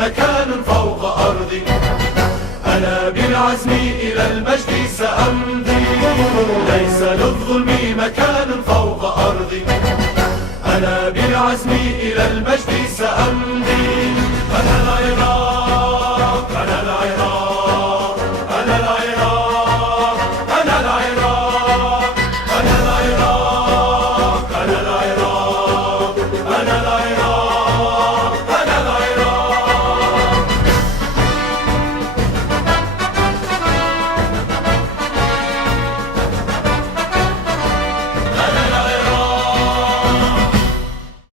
مكان فوق أرضي. أنا بالعزم إلى المجد سأمضي، ليس للظلم مكان فوق أرضي. أنا بالعزم إلى المجد